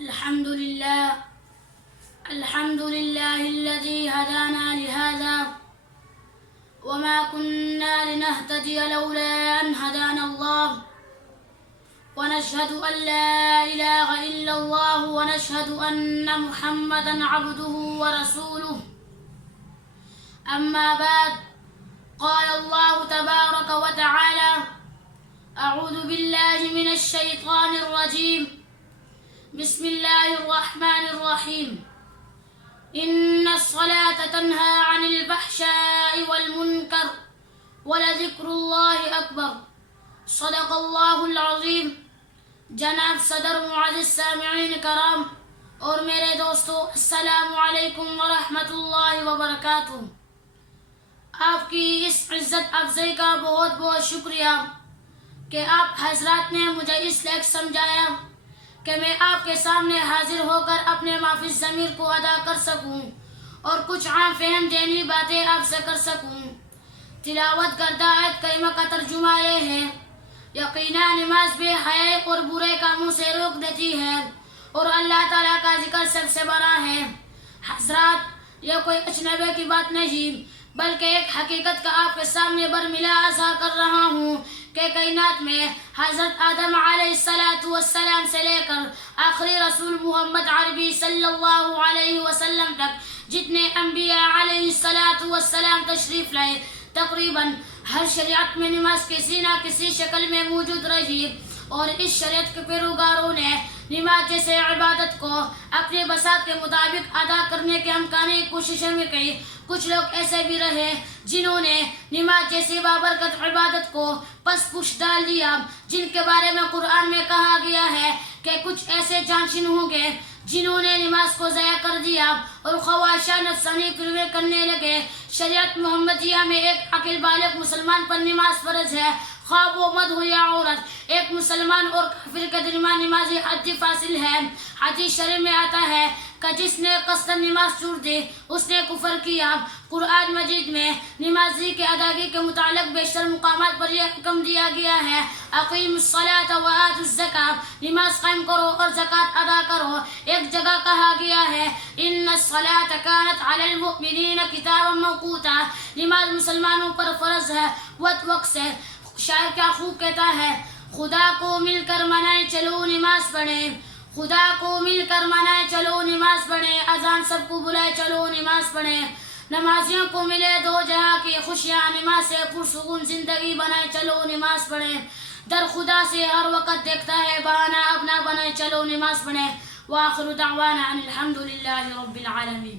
الحمد لله الذي هدانا لهذا وما كنا لنهتدي لولا أن هدانا الله ونشهد أن لا إله إلا الله ونشهد أن محمدا عبده ورسوله أما بعد قال الله تبارك وتعالى أعوذ بالله من الشيطان الرجيم بسم الله الرحمن الرحيم إن الصلاة تنهى عن الفحشاء والمنكر ولذكر الله أكبر صدق الله العظيم. جناب صدر معزز سامعین کرام اور میرے دوستو، السلام علیکم ورحمۃ اللہ وبرکاتہ. آپ کی اس عزت افزائی کا بہت بہت شکریہ کہ آپ حضرات نے مجھے اس لائق سمجھایا کہ میں آپ کے سامنے حاضر ہو کر اپنے معافی ضمیر کو ادا کر سکوں اور کچھ عام فہم دینی باتیں آپ سے کر سکوں. تلاوت کردہ آیت کریمہ کا ترجمہ یہ ہے: یقیناً نماز بے حیائی اور برے کاموں سے روک دیتی ہے اور اللہ تعالیٰ کا ذکر سب سے بڑا ہے. حضرات، یہ کوئی اجنبی کی بات نہیں بلکہ ایک حقیقت کا آپ کے سامنے برملا اظہار کر رہا ہوں کہ کائنات میں حضرت آدم علیہ السلام سے لے کر آخری رسول محمد عربی صلی اللہ علیہ وسلم تک جتنے انبیاء علیہ السلام تشریف لائے، تقریباً ہر شریعت میں نماز کسی نہ کسی شکل میں موجود رہی اور اس شریعت کے پیروکاروں نے نماز جیسے عبادت کو اپنے بساط کے مطابق ادا کرنے کی امکانی کوششیں میں کی. کچھ لوگ ایسے بھی رہے جنہوں نے نماز جیسی بابرکت عبادت کو پس پش ڈال دیا، جن کے بارے میں قرآن میں کہا گیا ہے کہ کچھ ایسے جانشین ہوں گے جنہوں نے نماز کو ضائع کر دیا اور خواہشات نفسانی پورے کرنے لگے. شریعت محمدیہ میں ایک عاقل بالغ مسلمان پر نماز فرض ہے، خواہ وہ مرد ہو یا عورت. ایک مسلمان اور کافر کے درمیان نمازی حد فاصل ہے. حدیث شریف میں آتا ہے کہ جس نے قصداً نماز چھوڑ دی اس نے کفر کیا. قرآن مجید میں نمازی کے ادائیگی کے متعلق بیشتر مقامات پر یہ حکم دیا گیا ہے: اقیموا الصلاۃ وآتوا الزکاۃ، نماز قائم کرو اور زکوٰۃ ادا کرو. ایک جگہ کہا گیا ہے: ان الصلاۃ کانت علی المؤمنین کتابا موقوتا، نماز مسلمانوں پر فرض ہے وقت سے. شاعر کیا خوب کہتا ہے: خدا کو مل کر منائے چلو نماز پڑھیں، خدا کو مل کر منائے چلو نماز پڑھیں، اذان سب کو بلائے چلو نماز پڑھیں. نمازیوں کو ملے دو جہاں کی خوشیاں، نماز سے پرسکون زندگی بنائے چلو نماز پڑھیں. در خدا سے ہر وقت دیکھتا ہے بہانہ اپنا بنائے چلو نماز پڑھیں. وآخر دعوانا ان الحمد للہ رب العالمین.